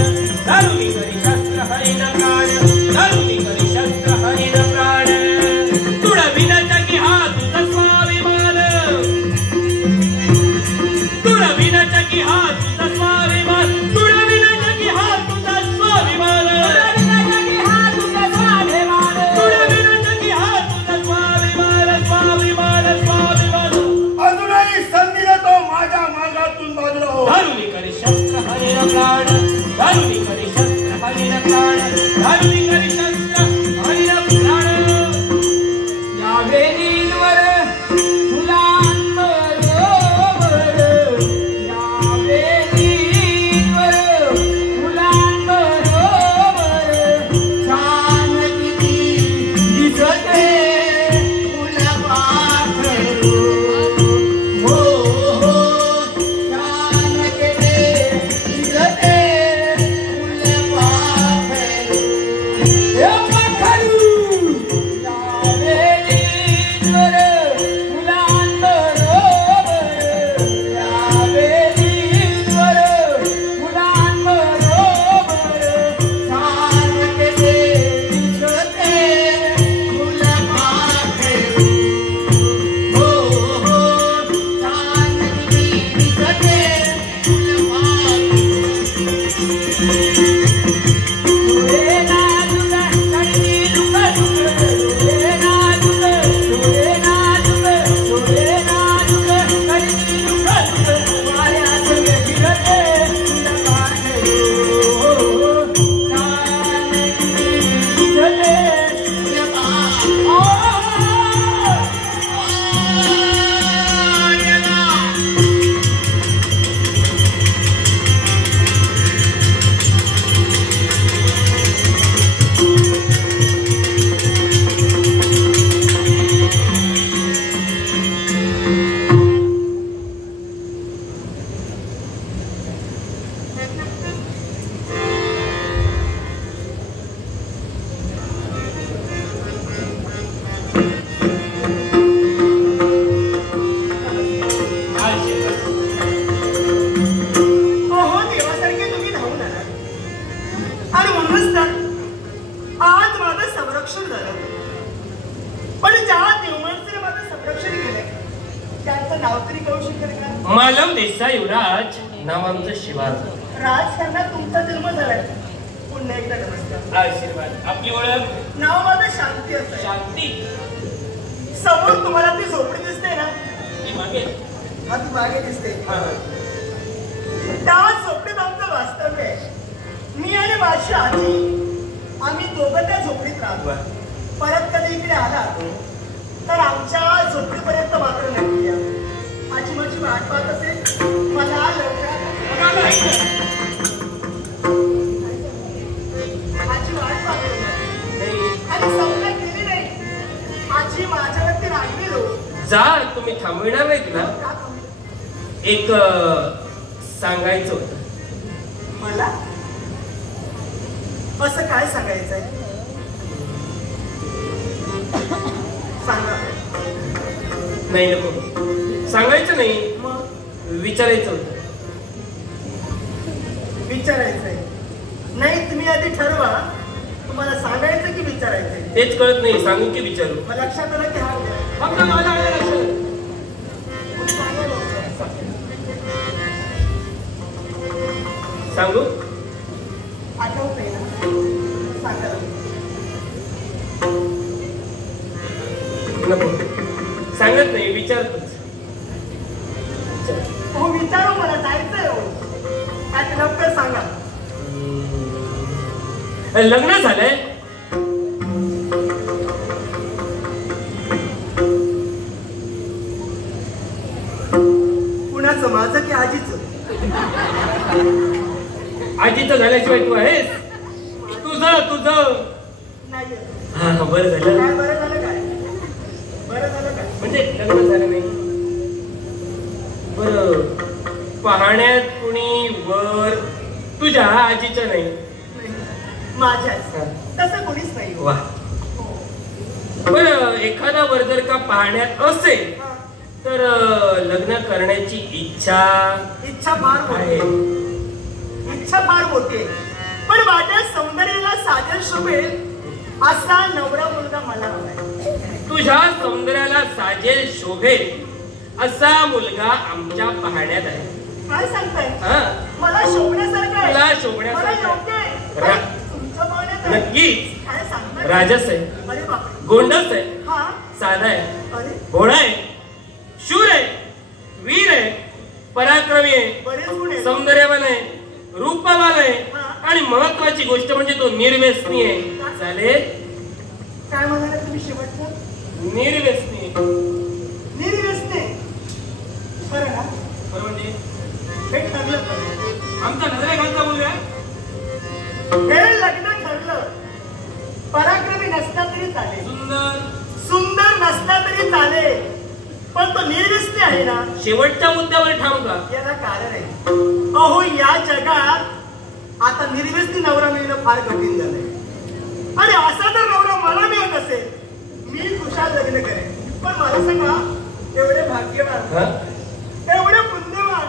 धरुणी करी शस्त्र हरिण प्राण धरुणी करी शस्त्र हरिण प्राण तुडविन जगी हा तुझा स्वाभिमान तुडविन जगी हा तुझा स्वाभिमान तुडविन जगी हा तुझा स्वाभिमान तुडविन जगी हा तुझा स्वाभिमान स्वाभिमान स्वाभिमान अजूनही संधी देतो माझ्या मागातून बाजूला हो. धरुणी करी शस्त्र हरिण प्राण धरुणी करी शस्त्र हरिण प्राण धरुणी करी शस्त्र हरिण प्राण या वेलींवर फुलांबरोबर या वेलींवर फुलांबरोबर छान किती दिसते फुलपाखरू हो हो छान किती दिसते फुलपाखरू हे पाखरू या वेलींवर फुलांबरोबर या वेलींवर फुलांबरोबर छान किती दिसते फुलपाखरू हो हो छान किती दिसते अहो देवासारखे तुम्ही धावून आलात आणि म्हणूनच तर आज माझं संरक्षण झालं. पण ज्या देवमाणसाने माझं संरक्षण केलंय त्यांचं नाव तरी कळू शकेल का? मालम देसाई युवराज नाव आमचं शिवाजी राजकारणात तुमचा जन्म झालाय. पुन्हा एकदा नमस्कार. आशीर्वाद आपली ओळख नाव माझं शांती असं आहे. शांती समोर तुम्हाला ती झोपडी दिसते ना ती मागे हा ती मागे दिसते. त्या झोपडीत आमचं वास्तव्य आहे. मी आणि माझी आजी आम्ही दोघं त्या झोपडीत राहतो. परत कधी इकडे आला तर आमच्या झोपडीपर्यंत मात्र नक्की या. आजी माझी वाट पाहत असेल. मला लवकरात आजी वाट पाहते आणि समजा केली नाही. आजी माझ्यावरती रागली हो. जा तुम्ही थांबविणार नाही तुला का थांबली? एक सांगायचं होतं. मला असं काय सांगायचंय? सांगा. नाही नको सांगायचं नाही मग विचारायचं होतं. विचारायचंय नाही. तुम्ही आधी ठरवा तुम्हाला सांगायचं की विचारायचंय. तेच कळत नाही सांगू की विचारू. मग लक्षात आलं की हा घ्या. फक्त माझ्या आलं लक्षात. मग सांगा लवकर. सांगू आठवत नाही ना? सांगा लवकर. नको सांगत नाही विचारतोच. हो विचारू मला जायचंय हो. आता लवकर सांगा. लग्न झालंय. कुणाचं माझं की आजीचं? आजीचं झाल्याशिवाय तू आहेस. तुझं नाही. हा बरं झालं. काय बरं झालं काय? बरं झालं काय? म्हणजे लग्न झालं नाही. बरं पाहण्यात कुणी वर तुझ्या आजीचं नाही. माझ्याच तसं कोणीच नाही. वा बरं एखादा वर जर का पाहण्यात असेल तर लग्न करण्याची इच्छा फार आहे. इच्छा फार मोठी आहे. माझ्या सौंदर्याला साजेल शोभेल असा नवरा मुलगा मला हवाय. तुझ्या सौंदर्याला साजेल शोभेल असा मुलगा आमच्या पाहण्यात आहे. काय सांगताय? हा, मला शोभण्यासारखं आहे. तुला शोभण्यासारखं मला योग्य आहे. रा- तुमच्या पाहण्यात आहे. नक्कीच. काय सांगताय? राजस आहे, अरे बापरे. गोंडस आहे, हा. साधा आहे, अरे भोळा आहे, शूर आहे, वीर आहे, पराक्रमी आहे, बरेच गुण आहेत. सौंदर्यवान आहे, रूपवान आहे हा. आणि महत्वाची गोष्ट म्हणजे तो निर्व्यसनी आहे. चालेल? काय म्हणाले तुम्ही शेवटचं? निर्व्यसनी. निर्व्यसने. खरं ना? बरं म्हणजे हे ठरलं तर. आमचा नजरेखालचा मुलगा हे लग्न ठरलं. पराक्रमी नसला तरी चालेल, सुंदर, सुंदर नसला तरी चालेल, पण तो निर्व्यसनी आहे ना, शेवटच्या मुद्द्यावर ठाम का? याला कारण आहे. अहो या जगात आता निर्व्यसनी नवरा मिळणं फार कठीण झालंय. आणि असा जर नवरा मला मिळत असेल, मी खुशाल लग्न करेन. पण मला सांगा, एवढे भाग्यवान, हा? एवढे पुण्यवान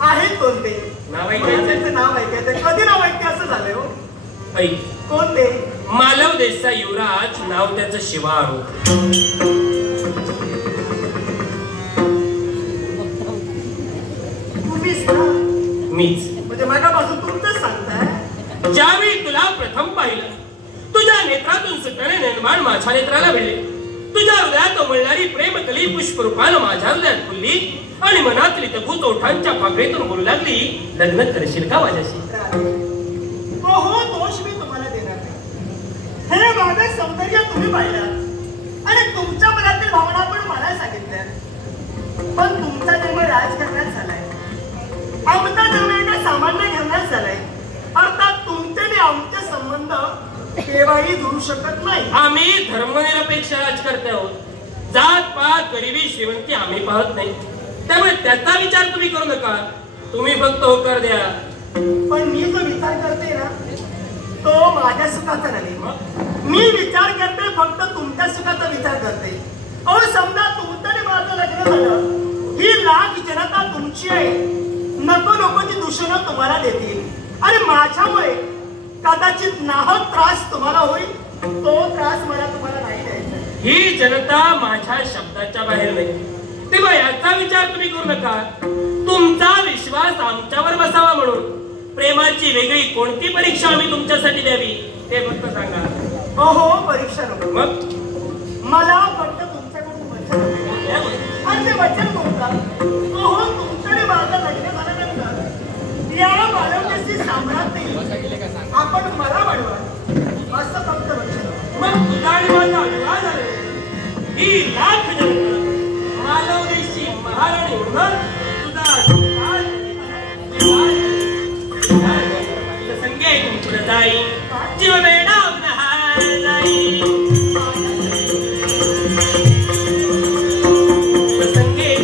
आहेत कोणते? नाव ऐकायचं? मला त्यांचं नाव ऐकायचं. कधी नाव ऐकते असं झालंय हो? ऐक. कोण ते? मालव देशचा युवराज, नाव त्याचं शिवारू. तुम्हीच ना? मीच. म्हणजे मागापासून तुमचंच सांगताय. ज्यावेळी तुला प्रथम पाहिलं, तुझ्या नेत्रातून सुटणारे निर्माण माझ्या नेत्राला भिडले. तुझ्या हृदयात उमलणारी प्रेमकली पुष्परूपानं माझ्या हृदयात फुलली आणि मनातली तबूत ओठांच्या पाकळीतून बोलू लागली, लग्न करशील का माझ्याशी? हो, दोष मी तुम्हाला देणार नाही. हे माझं सौंदर्य तुम्ही पाहिलं आणि तुमच्या मनातील भावना पण मला सांगितल्या. पण तुमचा जन्म राजकारणात झालाय, आमचा जन्म एका सामान्य घराण्यात झालाय. अर्थात तुमचे आणि आमचे संबंध केव्हाही जुळू शकत नाही. आम्ही धर्मनिरपेक्ष राजकर्ते आहोत. जात पात गरिबी श्रीमंती आम्ही पाहत नाही. त्यामुळे त्याचा विचार तुम्ही करू नका. तुम्ही फक्त होकार द्या. पण मी जो विचार करते ना, तो माझ्या सुखाचा नाही. मी विचार करते, फक्त तुमच्या सुखाचा विचार करते. अहो समजा तुमचं आणि माझं लग्न झालं, ही लाख जनता तुमची आहे. नको नकोची दूषणं तुम्हाला देतील आणि माझ्यामुळे कदाचित नाहक त्रास तुम्हाला होईल. तो त्रास मला तुम्हाला नाही द्यायचा. ही जनता माझ्या शब्दाच्या बाहेर नाही. तेव्हा याचा विचार तुम्ही करू नका. तुमचा विश्वास आमच्यावर बसावा म्हणून प्रेमाची वेगळी कोणती परीक्षा आम्ही तुमच्यासाठी द्यावी ते फक्त सांगा. अहो परीक्षा नको. मग मला फक्त तुमच्याकडून वचन हवं. आणि ते वचन कोणतं? अहो तुमच्याने माझं लग्न झाल्यानंतर या मानवतेची साम्राज्य आपण मला वाढवा, असं फक्त वचन हवं. मग तुझा आणि माझा विवाह झाला. ही लाख जनता मालवदेशी महाराणी म्हणून तुझा संगे ऐकून पुढे जाई. जीव वेडावून हार जाई. संगे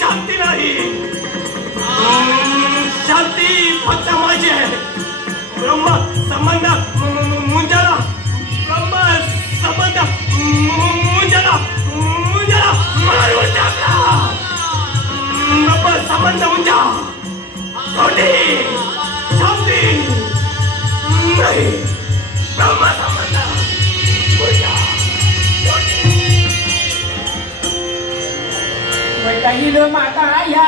शांती नाही, शांती फक्त माझी आहे. ब्रह्म संबंध मुंजाला, ब्रह्म संबंध मुंजाला मारून टाकला. ब्रह्म संबंध मुंजा छोटी शांती नाही. ब्रह्म संबंध मुंजा वैतागिलो माता या